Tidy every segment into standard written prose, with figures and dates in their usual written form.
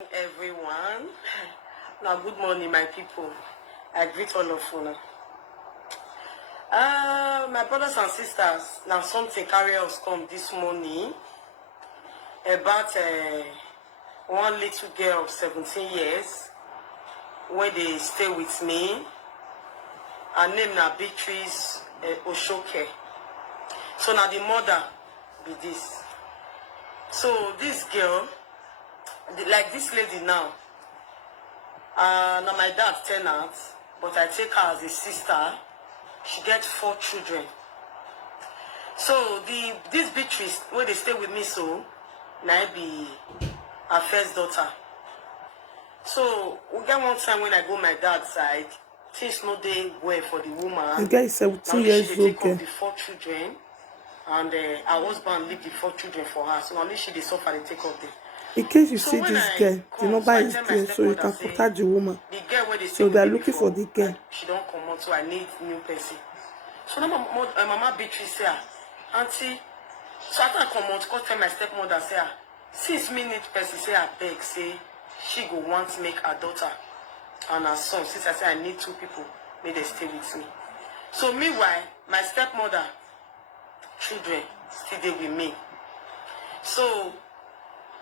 Everyone, now good morning my people. I greet all of you. My brothers and sisters, now something carry us come this morning about one little girl of 17 years when they stay with me. Her name na Beatrice Oshoke. So now the mother be this. So this girl, like this lady now, now my dad tenant, but I take her as a sister. She gets 4 children. So this Beatrice, when they stay with me, so now be her first daughter. So we get one time when I go my dad's side, things no day well for the woman. The guy is 17 years old. Take up the 4 children, and her husband leave the 4 children for her. So only she they suffer they take up them. In case you see this girl, the number is there, so you can contact the woman. The girl where they So they are looking for the girl. She don't come out, so I need new person. So now Mama Beatrice say, Auntie, so I can come out, call tell my stepmother say, since me need person, say I beg, say she go want to make her daughter and her son. Since I say I need 2 people, may they stay with me. So meanwhile, my stepmother, children still there with me. So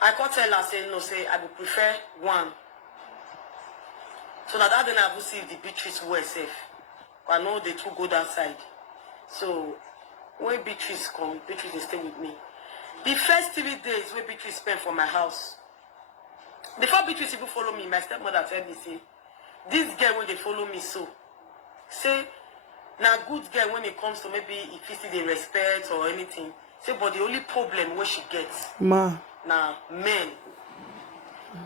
I can't tell her, say no, say I would prefer one. So that then I will see if the Beatrice will safe. I know they two go that side. So when Beatrice come, Beatrice will stay with me. The first 3 days when Beatrice spent for my house, before Beatrice even follow me, my stepmother tell me, say, this girl when they follow me so, say, now good girl when it comes to maybe if you see the respect or anything, say, but the only problem when she gets, now men.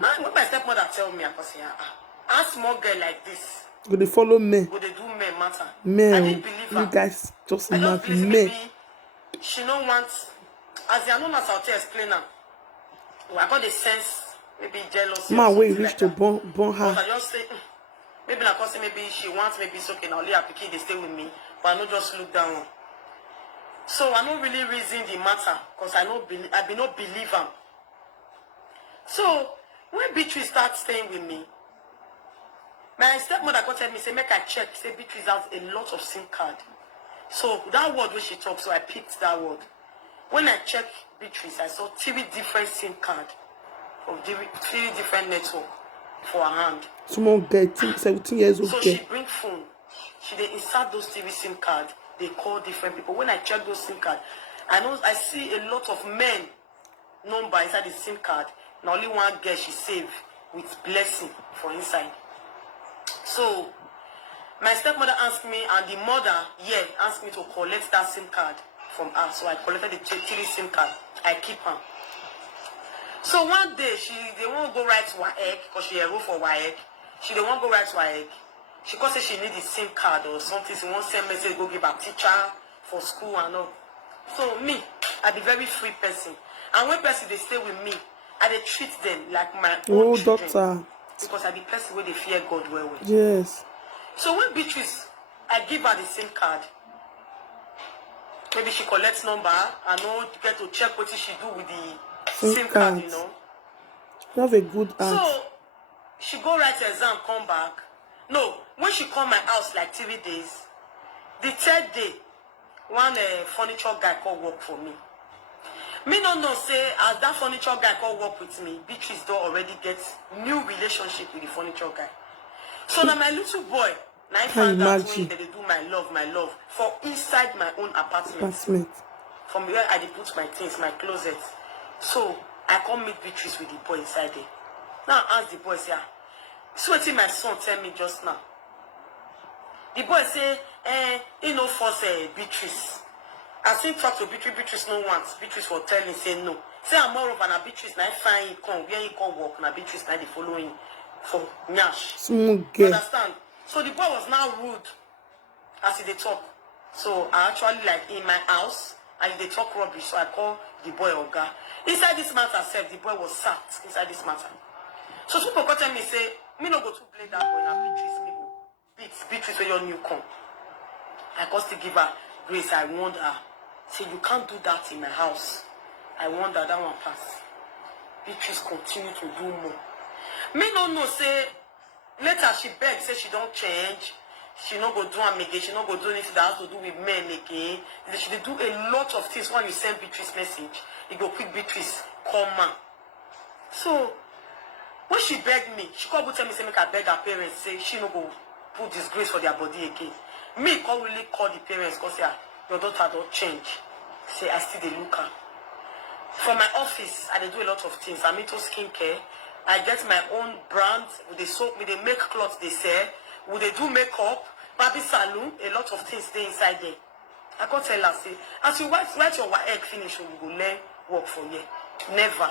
Now when my stepmother tell me, I can say, a small girl like this, go they follow men. go they do men matter. Men, I didn't believe her. you guys just I not just believe men. maybe she don't want, as they are known as I'll tell explain her. I got the sense, maybe jealousy. Man, where you reach like to that. born her. But I just say, maybe like I say, maybe she wants, maybe it's okay. Now only her pikin they stay with me, but I don't just look down. So I don't really reason the matter, because I be not believe her. So when Beatrice starts staying with me, my stepmother got tell me, say, make I check, say Beatrice has a lot of SIM card. So that word when she talks, so I picked that word. When I check Beatrice, I saw 3 different SIM card of 3 different network for her hand. Small girl, 17 years old. So she bring phone. She they insert those TV SIM card. They call different people. When I check those SIM card, I see a lot of men number inside the SIM card. Now only one girl she saved with blessing for inside. So my stepmother asked me, and the mother, asked me to collect that SIM card from her. So I collected the 3 SIM card. I keep her. So one day they won't go right to WAEC because she enrolled for WAEC. They won't go right to WAEC. She could say she need the SIM card or something. She won't send message go give her teacher for school and all. So me, I be very free person. And when person they stay with me, I they treat them like my own children. Doctor. Because I be person where they fear God well. Yes. So when Beatrice, I give her the SIM card. Maybe she collects number. I know you get to check what she do with the SIM card, you know. You have a good aunt. So she go write exam, come back. No, when she come my house like 3 days, the 3rd day, one furniture guy called work for me. Me no say as that furniture guy called work with me, Beatrice don't already get new relationship with the furniture guy. So now my little boy, now I found out when they do my love for inside my own apartment. From where I put my things, my closet. So I come meet Beatrice with the boy inside there. Now I ask the boy, say, sweating my son tell me just now. The boy say, he no force Beatrice. As he talk to Beatrice no wants. Beatrice will tell him, say no. Say I'm more of an Beatrice, now find him come, where he come work, now Beatrice now they follow him for Nyash. You understand? So the boy was now rude as he they talk. So I actually like in my house, and they talk rubbish, so I call the boy Oga. Inside this matter self, the boy was sacked inside this matter. So people come tell me, say, me no go to play that boy, now Beatrice, me go. Beatrice where your new come. I got to give her grace, I warned her. Say, you can't do that in my house. I warned her, that one pass. Beatrice continue to do more. Me no know say later she beg say she don't change. She no go do am again. She no go do anything that has to do with men again. She dey do a lot of things. When you send Beatrice message, you go quick Beatrice come man. So when she begged me, she come tell me say make I beg her parents say she no go put disgrace for their body again. Me can't really call the parents because your daughter don't change. Say I still dey look her. For my office, I dey do a lot of things. I'm into skincare. I get my own brand. With the soap, with the make clothes they sell. With they do makeup, baby salon, a lot of things they inside there. I can't tell her say, as you write your egg finish, you go learn work for you. Never.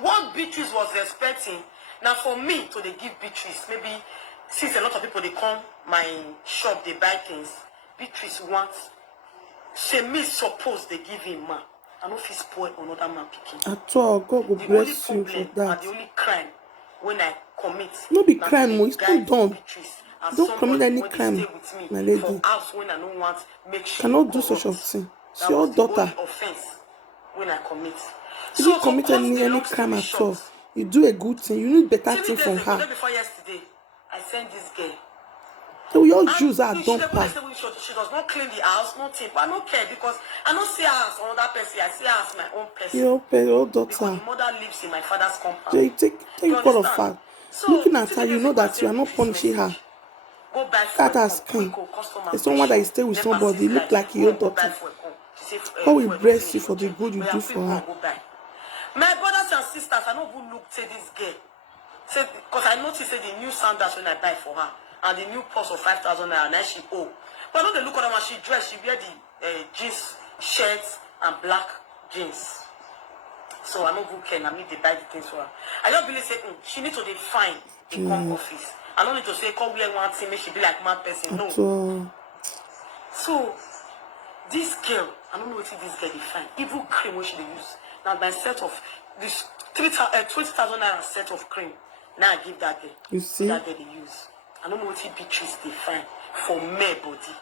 What Beatrice was expecting, now for me to they give Beatrice, maybe since a lot of people they come my shop, they buy things. Beatrice wants. Say me suppose they give him man. I don't feel spoil another man picking. At all, God will bless you for that. And the only crime when I commit. No be crime, it's not done. Don't commit any crime, my lady. For house when I don't want make sure cannot do such a thing. It's your daughter. Offense when I commit. You don't commit any crime at all. You do a good thing. You need better thing from her. Before yesterday, I sent this girl. So we all use her dumper. She does not clean the house, nothing. But I don't care because I don't see her as another person. I see her as my own person. Your daughter. Because the mother lives in my father's compound. So you take part of her. So, looking at her, you know that you are not punishing her. That has come. It's someone that is stay with somebody. You look like your daughter. God will bless you for the good you do for her. My brothers and sisters, I don't even look to this girl. Because I noticed the new sandals when I buy for her. And the new purse of 5,000 naira, now she owe. But I know they look at her when she dressed, she wear the jeans, shirts, and black jeans. So I don't even care, I mean they buy the things for her. I just believe say, she need to define the come office. I don't need to say, come wear one thing, make she be like mad person. No. So, this girl, I don't know what this girl define. Evil cream, what she they use. Now, my set of, this 20,000 naira set of cream, now I give that girl. You see? That girl they use. I don't know what Beatrice define for my body.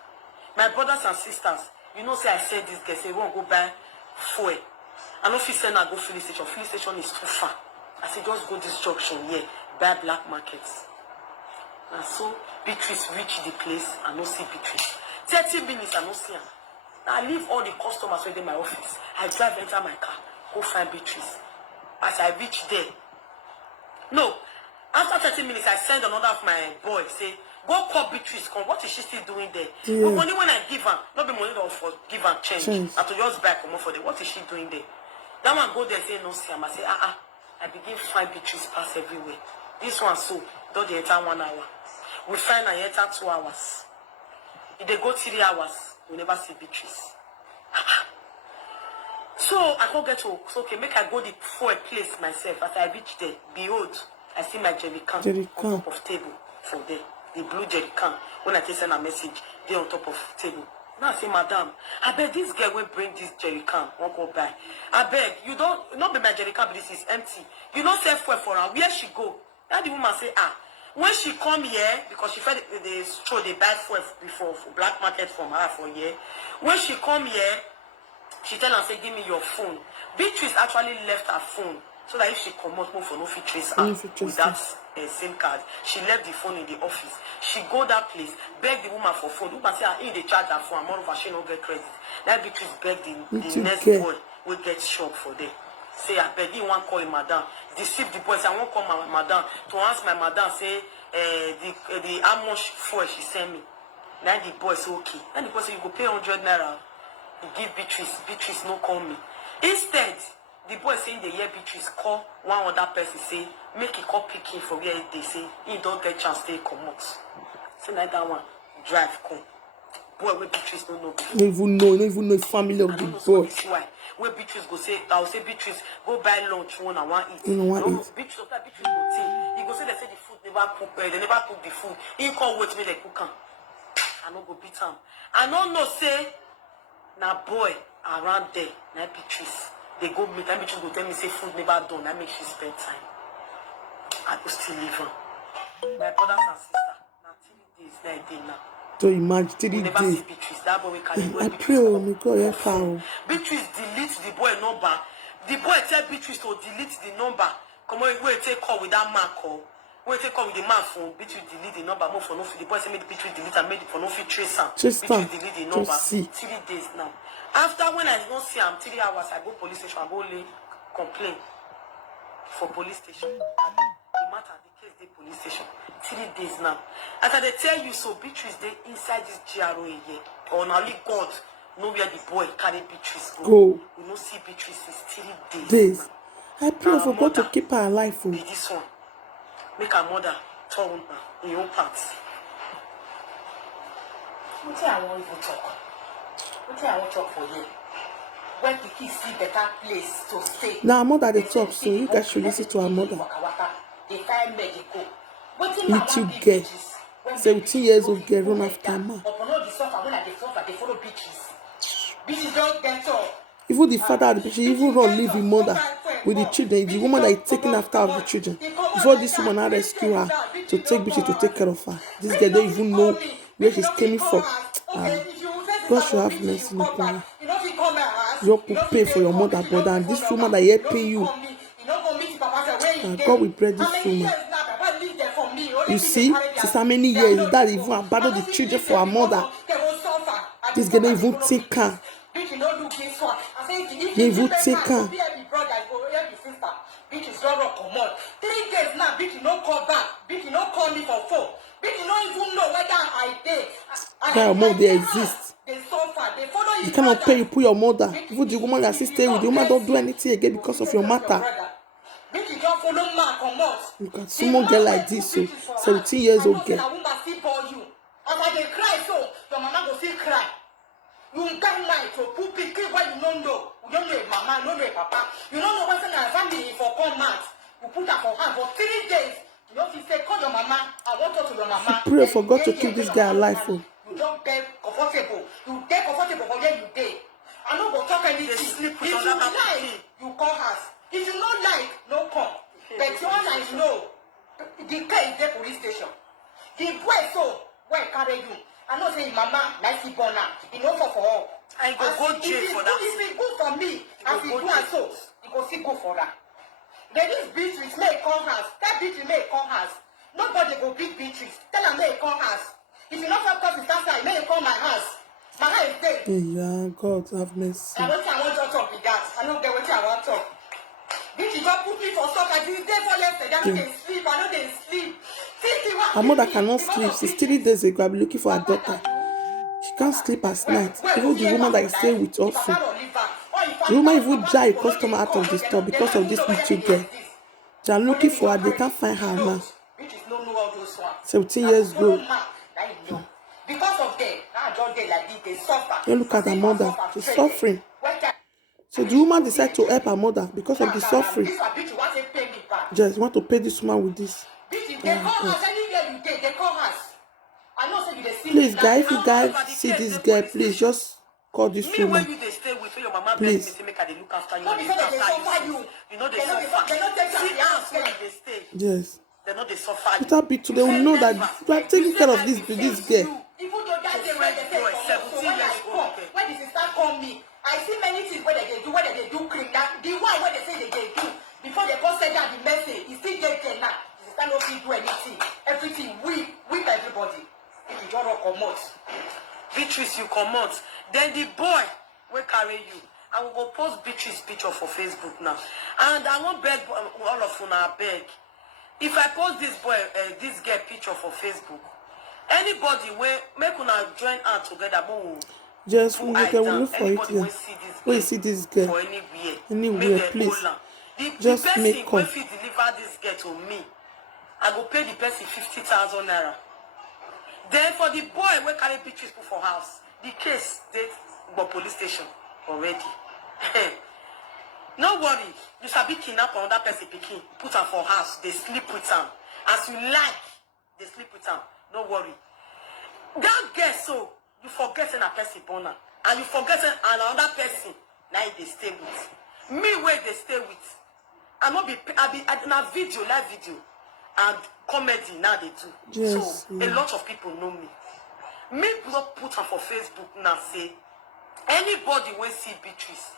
My brothers and sisters, you know, say I said this girl, say, we won't go buy fuel. I know if you send her go filling station. Filling station is too far. I say, just go this junction here, buy black markets. And so, Beatrice reach the place, I no see Beatrice. 30 minutes, I no see her. Now, I leave all the customers within my office. I drive, enter my car, go find Beatrice. As I reach there, no, after 30 minutes, I send another of my boys, say, go call Beatrice, come. What is she still doing there? Yeah. But money when I give her, not be money that for give her change. I to just buy come for them. What is she doing there? That one go there, say, no, see, I say, I begin to find Beatrice pass everywhere. This one, so, don't they enter 1 hour. We find her enter 2 hours. If they go 3 hours, we never see Beatrice. So, I can't get to, so, okay, make I go for a place myself. As I reach there, behold, I see my jerry can on top of table for there. The blue jerry can. When I send a message, they on top of table. Now I say, madam, I beg this girl will bring this jerry can. Won't go buy. I beg, you don't, not be my jerry can, but this is empty. You don't sell fuel for her. Where she go? Now the woman say, when she come here, because she felt they buy fuel before for black market from her for here. When she come here, she tell her, say, give me your phone. Beatrice actually left her phone. So that if she come out more for no fit trace her with that SIM card, she left the phone in the office. She go that place, beg the woman for phone. The woman say, in the charge her phone, moreover, she no get credit. That Beatrice beg the next boy will get shop for them. Say, I beg, he want call him madam. Deceive the boy, say, I won't call my madam. To ask my madam, say, the how much fuel she send me. Now the boy say, okay. And the boy say, you go pay 100 naira. You give Beatrice. Beatrice no call me. Instead, the boy saying the year Beatrice call one other person, say, make a call picking for where they say, he don't get chance to come out. So like that one, drive, come. Boy, where Beatrice don't know before. Don't even know the family of the boy. Why? Where Beatrice go say, I will say, Beatrice, go buy lunch, one and one eat. Beatrice go say, he go say, they say the food never cook, they never cook the food. He can't wait me, they cook him. I don't go beat him. I don't know, say, now boy, around there, now Beatrice. They go meet, and Beatrice go tell me, say, food never done. I make she spend time. I go still live on. My brothers and sisters, now 3 days, 9 days now. So imagine 3 days. Never see Beatrice. That boy we carry. I pray, me call your car. Beatrice delete the boy number. The boy tell Beatrice to delete the number. Come on, we take call with that man call. We take call with the man phone. Beatrice delete the number. More for no fit. The boy say made Beatrice delete and made it for no fit trace am. Just Beatrice delete the number. see. 3 days now. After when I don't see am 3 hours, I go police station. I go only complain for police station. The matter, the case, the police station. 3 days now. After they tell you so, Beatrice they inside this GRO here. Or only God know where the boy carry Beatrice Go. We no see Beatrice since 3 days. Days. Now. I pray for God to keep her alive. Be this one. Make her mother turn in your parts. What I want to talk? What I want to talk for you? When the kids see better place to stay. Now, her mother they talk, so you guys should listen to her mother. They find medical. Little girl, 17 years old girl, run after man. Even the father of the bitch, even run leave the mother with the children. The woman that is taking after of the children. Before this woman now rescue her to take bitch to take care of her. This girl don't even know where she's coming from. God should have mercy upon her. You have to pay for your mother, brother, and this woman that is helping you. God will bless this woman. You see, since how many years that even abandon the children for her mother. This girl don't even think her. They even take her. 3 days now, bitch, no call back. Bitch, no call me for phone. Bitch, no even know whether I did. Your mom, they exist. They suffer. They follow you cannot pay you put your mother. Even the woman that still stay with the woman don't do anything again because of your matter. Look at someone girl like this, so 17 years old girl. After they cry, so your mama go still cry. You can't lie to put pikin where you don't know. You don't know your mama, you don't know your papa. You don't know what's in her family for come out. You put her for hand for 3 days. You know, if you say, call your mama, I want to talk to your mama. Pray for God to keep this guy alive. You don't get comfortable. You get comfortable for where you day. I don't go talk anything. If you like, you call us. If you don't like, no come. But your life, no. The case is the police station. The boy so, where carry you? I know say mama, nice born now. You know for all. I go jail for that. If it good for me, as it go and so, you go see go for that. Then this Beatrice may call house. That Beatrice may call house. Nobody go beat Beatrice. Tell her may call house. If you not come to the outside, may call my house. My house is dead. Yeah, God have mercy. I don't want to talk with that. I don't get what I want to talk. Beatrice just put me for stuff. I did day for yesterday. I don't sleep. I know they sleep. Her mother cannot sleep. Since 3 days ago, I've been looking for her daughter. She can't sleep at night. Even the woman that is staying with also. The woman even drive a customer out of the store because of this little girl. They are looking for her. They can't find her now. 17 years old. Because of them, they suffer. Don't look at her mother. She's suffering. So the woman decided to help her mother because of the suffering. Just want to pay this woman with this. Please, guys, if you guys see this girl, please just call this woman. Please. Yes. Without be today, we know that you are taking care of this girl. I see many things where they do cream. That the one where they say they do before they go send out the message, you still get there now. You stand up, do anything. Everything weep everybody. If you don't come out, Beatrice, you come out. Then the boy will carry you. I will go post Beatrice picture for Facebook now, and I won't beg all of you now. Beg. If I post this boy, this girl picture for Facebook, anybody will make una join hand together. Just we can look for it here. We see this girl anywhere, please. Just make call. If you deliver this girl to me, I go pay the person 50,000 naira. Then for the boy we carry pictures put for house, the case they go police station already. No worry, you shall be kidnapped on that person picking, put her for house, they sleep with her. As you like, they sleep with her. No worry. That girl so. You forget a person born and you forget another person now they stay with. Me where they stay with. I be na video, live video and comedy now they do. Yes, so a lot of people know me. Me not put her for Facebook now say anybody when see Beatrice,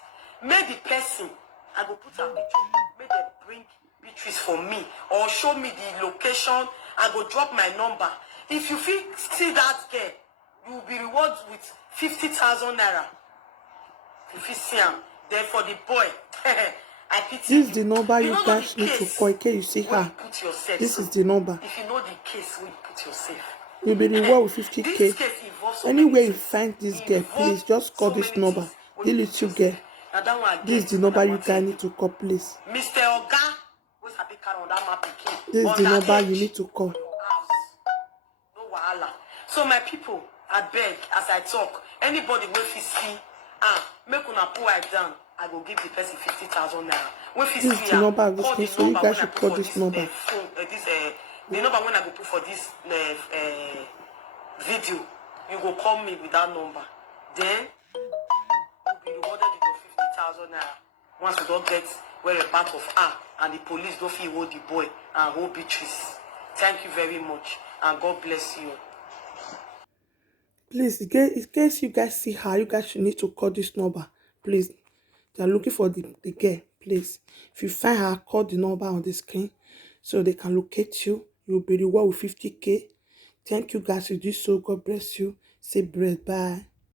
may the person I go put her picture, may they bring Beatrice for me, or show me the location. I go drop my number. If you feel see that girl, you will be rewarded with 50,000 naira. If you see him, then for the boy, I pity This you. is the number you know guys the need to case call. Okay, you see where her. you put yourself. This is the number. If you know the case where you put yourself. You'll be rewarded with This 50K. case involves so Anywhere many you things. find this It girl, involves please just call so this many number. things when The you put little yourself. girl. Now that one I This is get the when number I you want guys to need to call, please. Mr. Oga, what's a big car on that map pikin? This is the number you Underage need to call. for your house. No wahala. So my people, I beg as I talk, anybody will see, make una pull it down. I will give the person 50,000 naira. This is the number of this call thing, the so you number guys when I should put call for this this number. phone. The number when I go put for this video. You go call me with that number. Then you'll be rewarded with your 50,000 naira. Once you don't get where a part of her and the police don't feel hold the boy and hold Beatrice. Thank you very much and God bless you. Please, in case you guys see her, you guys should need to call this number. Please. They are looking for the girl. Please. If you find her, call the number on the screen so they can locate you. You'll be rewarded with 50K. Thank you guys. You do so. God bless you. Say bread. Bye.